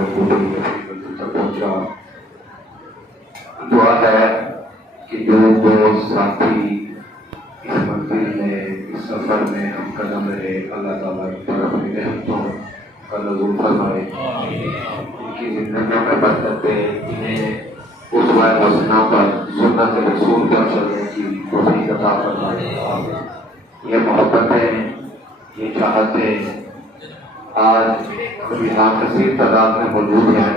پہنچا. دعا ہے کہ جو دوست ساتھی اس منزل میں اس سفر میں ہم قدم رہے اللہ تعالیٰ پر اپنی رحمتوں کا نزول فرمائے. ان کی زندگیوں میں برکت دے, انہیں اسوہ حسنہ پر سنت رسول پر چلنے کی توفیق عطا فرمائے. یہ محبتیں, یہ چاہتیں آج یہاں کثیر تعداد میں موجود ہیں,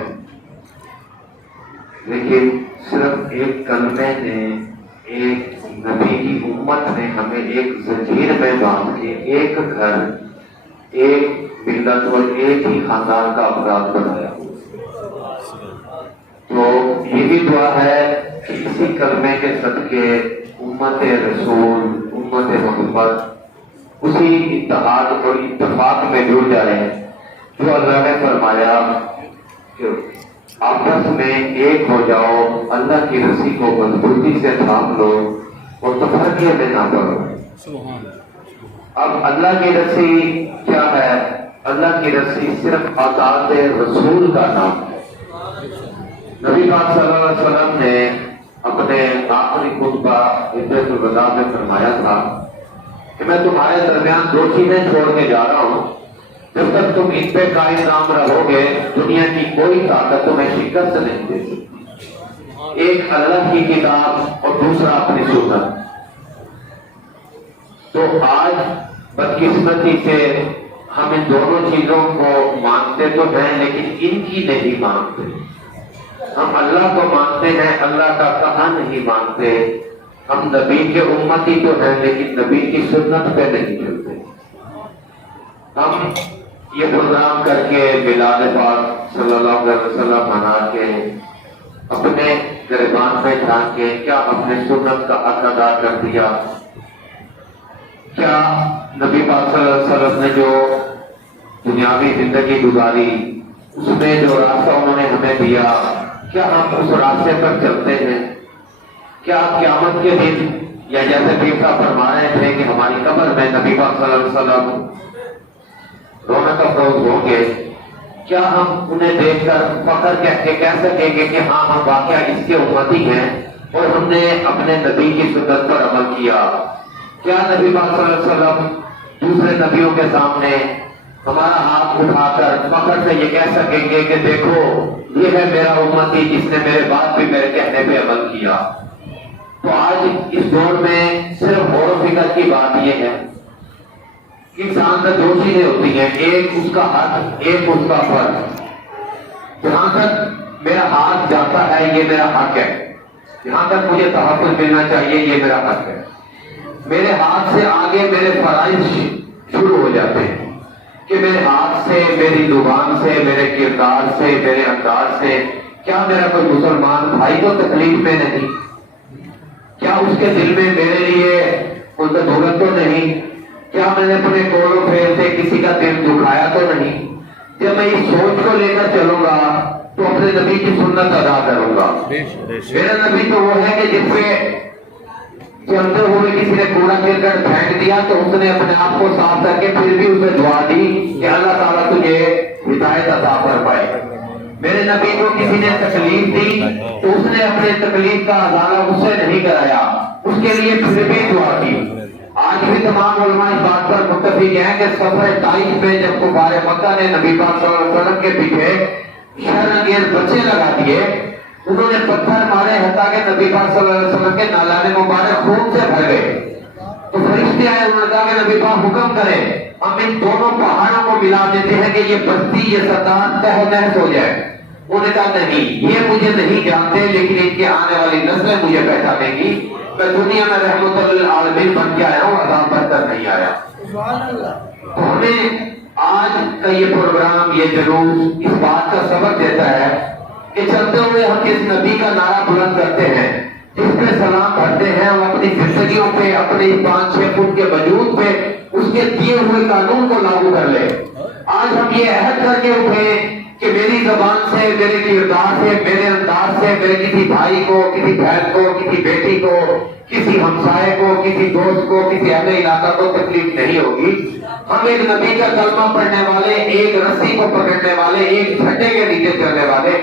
لیکن صرف ایک کلمے نے, ایک نبی کی امت نے ہمیں ایک زنجیر میں باندھ کے ایک گھر, ایک ملت اور ایک ہی خاندان کا افراد بنایا. تو یہی دعا ہے کہ اسی کلمے کے صدقے امت رسول, امت محمد اسی اتحاد اور اتفاق میں جڑ جائے جو اللہ نے فرمایا کہ آپس میں ایک ہو جاؤ, اللہ کی رسی کو مضبوطی سے تھام لو اور تفرقے میں نہ پڑو. اب اللہ کی رسی کیا ہے؟ اللہ کی رسی صرف اطاعت رسول کا نام ہے. نبی پاک صلی اللہ علیہ وسلم نے اپنے آخری خطبہ حجۃ الوداع میں فرمایا تھا کہ میں تمہارے درمیان دو چیزیں چھوڑ کے جا رہا ہوں, جب تک تم ان پہ قائم نام رہو گے دنیا کی کوئی طاقت تمہیں شکست نہیں دے سکتی. ایک اللہ کی کتاب اور دوسرا اپنی سنت. تو آج بدقسمتی سے ہم ان دونوں چیزوں کو مانتے تو ہیں لیکن ان کی نہیں مانتے. ہم اللہ کو مانتے ہیں, اللہ کا کہا نہیں مانتے. ہم نبی کے امتی تو ہیں لیکن نبی کی سنت پہ نہیں چلتے. ہم یہ پروگرام کر کے میلاد پاک صلی اللہ علیہ وسلم منا کے اپنے گریبان میں جھانک کے کیا اپنے سنت کا حق ادا کر دیا؟ کیا نبی پاک صلی اللہ علیہ وسلم نے جو دنیاوی زندگی گزاری اس میں جو راستہ انہوں نے ہمیں دیا, کیا ہم اس راستے پر چلتے ہیں؟ کیا قیامت کے دن یا جیسے پیر صاحب فرما رہے تھے کہ ہماری قبر میں نبی پاک صلی اللہ علیہ وسلم رونق افروز ہوں گے, کیا ہم انہیں دیکھ کر فخر کہہ سکیں گے کہ ہاں ہم واقعہ اس کے امتی ہیں اور ہم نے اپنے نبی کی سنت پر عمل کیا؟ کیا نبی پاک صلی اللہ علیہ وسلم دوسرے نبیوں کے سامنے ہمارا ہاتھ اٹھا کر فخر سے یہ کہہ سکیں گے کہ دیکھو یہ ہے میرا امتی جس نے میرے بعد بھی میرے کہنے پہ عمل کیا؟ تو آج اس دور میں صرف غور و فکر کی بات یہ ہے کہ انسان میں دو چیزیں ہوتی ہیں, ایک اس کا حق, ایک اس کا فرض. جہاں تک میرا ہاتھ جاتا ہے یہ میرا حق ہے, جہاں تک مجھے تحفظ ملنا چاہیے یہ میرا حق ہے. میرے ہاتھ سے آگے میرے فرائض شروع ہو جاتے ہیں کہ میرے ہاتھ سے, میری زبان سے, میرے کردار سے, میرے انداز سے کیا میرا کوئی مسلمان بھائی کو تکلیف میں نہیں؟ کیا اس کے دل میں میرے لیے کوئی ضرورت تو نہیں؟ کیا میں نے اپنے کول و پھیر سے کسی کا دل دکھایا تو نہیں؟ جب میں اس سوچ کو لے کر چلوں گا تو اپنے نبی کی سنت ادا کروں گا. میرا نبی تو وہ ہے کہ جس پہ چلتے ہوئے کسی نے کوڑا کرکٹ پھینک دیا تو اس نے اپنے آپ کو صاف کر کے پھر بھی اسے دعا دی کہ اللہ تعالیٰ تجھے ہدایت عطا فرمائے. میرے نبی کو کسی نے تکلیف دی تو اس نے اپنے تکلیف کا ازالہ اس سے نہیں کرایا, اس کے لیے پھر بھی دعا کی. آج بھی تمام علماء اس بات پر متفق ہیں کہ سفر طائف میں جب کفار مکہ نے نبی پاک صلی اللہ علیہ وسلم کے پیچھے شہر انگیز بچے لگا دیے, انہوں نے پتھر مارے حتیٰ کہ نبی پاک صلی اللہ علیہ وسلم کے نالان مبارک خون سے بھر گئے. تو فرشتے آئے, انہوں نے کہا کہ نبی پاک حکم کرے ہم ان دونوں پہاڑوں کو ملا دیتے ہیں کہ یہ بستی, یہ سردار تہو نحس ہو جائے. انہوں نے کہا نہیں, یہ مجھے نہیں جانتے لیکن ان کی آنے والی نسلیں مجھے پہچانیں گی. میں دنیا میں رحمت للعالمین بن کے آیا ہوں, عذاب بن کر نہیں آیا. تو ہمیں آج کا یہ پروگرام, یہ جلوس اس بات کا سبق دیتا ہے کہ چلتے ہوئے ہم جس نبی کا نعرہ بلند کرتے ہیں, جس پہ سلام بھرتے ہیں, ہم اپنی زندگیوں پہ, اپنے 5-6 فٹ کے وجود پہ اس کے دیے ہوئے قانون کو لاگو کر لیں. آج ہم یہ عہد کر کے اٹھے کہ میری زبان سے، میرے کردار سے، میرے انداز سے میرے کسی بھائی کو، کسی بہن کو، کسی بیٹی کو، کسی ہمسائے کو، کسی دوست کو، کسی اہل علاقہ کو تکلیف نہیں ہوگی۔ ہم ایک نبی کا کلمہ پڑھنے والے، ایک رسی کو پکڑنے والے، ایک جھنڈے کے نیچے چلنے والے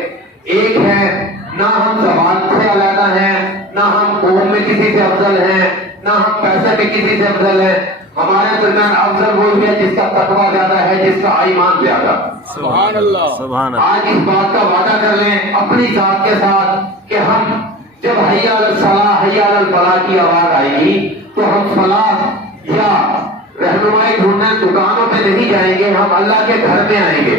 ایک ہیں۔ نہ ہم زبان سے علیحدہ ہیں، نہ ہم قوم میں کسی سے افضل ہیں، نہ ہم پیسے میں کسی سے افضل ہیں۔ ہمارے درمیان افضل وہ ہے جس کا تقویٰ زیادہ ہے، جس کا ایمان زیادہ۔ سبحان اللہ، سبحان اللہ۔ آج اس بات کا وعدہ کر لیں اپنی ذات کے ساتھ کہ ہم جب حی علی الصلاۃ، حی علی الفلاح کی آواز آئے گی تو ہم فلاح یا رہنمائی ڈھونڈنے دکانوں پہ نہیں جائیں گے، ہم اللہ کے گھر میں آئیں گے۔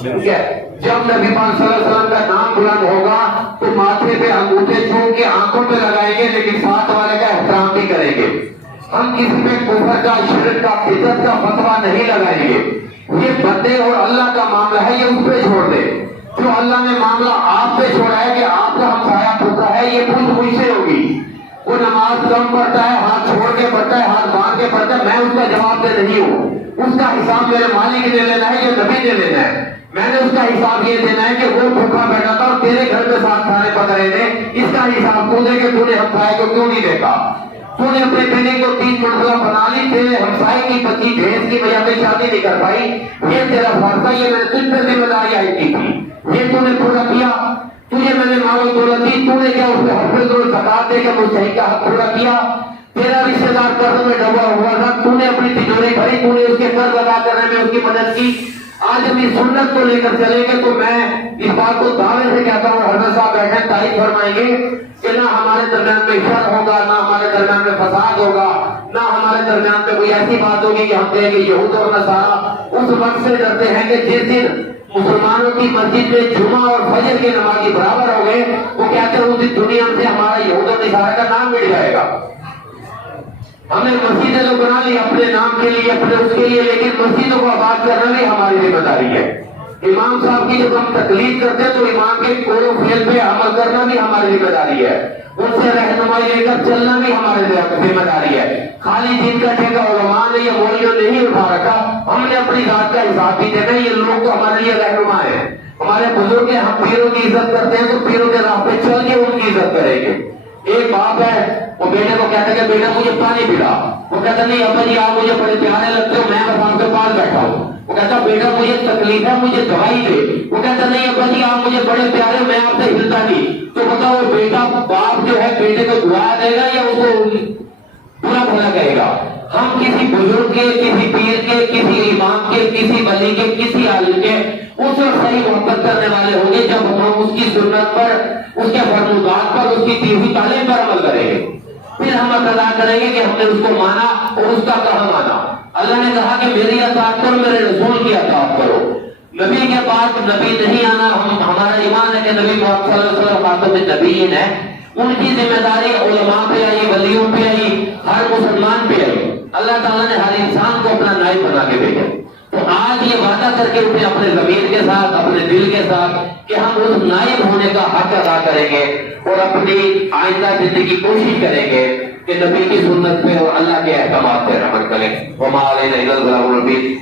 ٹھیک ہے، جب نبی پاک صلی اللہ علیہ وسلم کا نام بلند ہوگا تو ماتھے پہ انگوٹھے چوم کے آنکھوں پہ لگائیں گے، لیکن ساتھ والے کا احترام بھی کریں گے۔ ہم کسی پہ کفر کا، شرک کا، بدعت کا فتویٰ نہیں لگائیں گے۔ یہ بندے اور اللہ کا معاملہ ہے، یہ اس پہ چھوڑ دے۔ جو اللہ نے معاملہ آپ پہ چھوڑا ہے کہ آپ کا ہمسایہ بھوکا ہے، یہ پوچھ مجھ سے ہوگی۔ وہ نماز کم پڑھتا ہے، ہاتھ چھوڑ کے پڑھتا ہے، ہاتھ باندھ کے پڑھتا ہے، میں اس کا جواب دہ نہیں ہوں۔ اس کا حساب میرے مالک نے لینا ہے، جو نبی نے لینا ہے۔ میں نے اس کا حساب یہ دینا ہے کہ وہ بھوکا بیٹھا تھا اور تیرے گھر میں ساتھ کھانے پک رہے تھے، اس کا حساب تو دے کہ تو نے ہمسائے کو کیوں نہیں دیکھا، تو نے اپنے بیٹے کو 3 منزلہ بنا لی، تیرے ہمسائے کی بچی بھینس کی وجہ سے شادی نہیں کر پائی، یہ تیرا فرض ہے، یہ میں نے تجھ پہ ذمہ داری عائد کی تھی، یہ تو نے پورا کیا۔ تجھے میں نے مال و دولت دی، تو نے کیا اس پہ حفظ و زکات دے کے مستحق کا حق پورا کیا؟ تیرا رشتہ دار قرض میں ڈوبا ہوا تھا، تو نے اپنی تجوری بھری، تو نے اس کے قرض ادا کرنے میں اس کی مدد کی۔ آج ہم اس سنت کو لے کر چلیں گے تو میں اس بات کو دعوے سے کہتا ہوں، حضرت صاحب بیٹھے تائید فرمائیں گے کہ نہ ہمارے درمیان میں شر ہوگا، نہ ہمارے درمیان میں فساد ہوگا، نہ ہمارے درمیان میں کوئی ایسی بات ہوگی کہ ہم کہیں گے یہود اور نصارہ اس وقت سے ڈرتے ہیں کہ جس دن مسلمانوں کی مسجد میں جمعہ اور فجر کے نمازی برابر ہو گئے، وہ کہتے ہیں اس دنیا سے ہمارا یہود اور نصارہ کا نام مٹ جائے گا۔ ہم نے مسجدیں تو بنا لی اپنے نام کے لیے، اپنے اس کے لیے، لیکن مسجدوں کو آباد کرنا بھی ہماری ذمہ داری ہے۔ امام صاحب کی جب ہم تقلید کرتے ہیں تو امام کے قول و فعل پہ عمل کرنا بھی ہماری ذمہ داری ہے، ان سے رہنمائی لے کر چلنا بھی ہماری ذمہ داری ہے۔ خالی جن کا ٹھیکہ علماء نے یا مولویوں نے نہیں اٹھا رکھا، ہم نے اپنی ذات کا حساب بھی دینا۔ یہ لوگ تو ہمارے لیے رہنما ہیں، ہمارے بزرگ ہیں، ہم پیروں کی عزت کرتے ہیں تو پیروں کے راہ پہ چل کے ان کی عزت کریں گے۔ ایک باپ ہے، وہ بیٹے کو کہتا ہے کہ بیٹا مجھے پانی پلا، وہ کہتا نہیں ابا جی آپ مجھے بڑے پیارے لگتے ہو، میں بس آپ کے پاس بیٹھا ہوں۔ وہ کہتا بیٹا مجھے تکلیف ہے، مجھے دوائی دے، وہ کہتا نہیں ابا جی آپ مجھے بڑے پیارے ہو، میں آپ سے ہلتا نہیں۔ تو بتاؤ وہ بیٹا، باپ جو ہے بیٹے کو دعا دے گا یا اس کو برا بھلا کہے گا؟ ہم کسی بزرگ کے، کسی پیر کے، کسی امام کے، کسی ولی کے، کسی عالم کے اس وقت صحیح محبت کرنے والے ہوں گے جب ہم اس کی سنت پر، اس کے فرمودات پر، اس کی دی ہوئی تعلیم پر عمل کریں گے۔ پھر ہم ادا کریں گے کہ ہم نے اس کو مانا اور اس کا کہاں مانا۔ اللہ نے کہا کہ میری اطاعت کرو، میرے رسول کی اطاعت کرو۔ نبی کے بعد نبی نہیں آنا، ہمارا ایمان ہے کہ نبی محمد صلی اللہ علیہ وسلم خاتم النبیین ہے، ان کی ذمہ داری علماء پہ آئی، ولیوں پہ آئی، ہر مسلمان پہ آئی۔ اللہ تعالیٰ نے ہر انسان کو اپنا نائب بنا کے بھیجا۔ تو آج یہ وعدہ کر کے اٹھے اپنے ضمیر کے ساتھ، اپنے دل کے ساتھ کہ ہم اس نائب ہونے کا حق ادا کریں گے اور اپنی آئندہ زندگی کوشش کریں گے کہ نبی کی سنت پہ اور اللہ کے احکامات پہ عمل کریں۔ وما علینا الا البلاغ المبین۔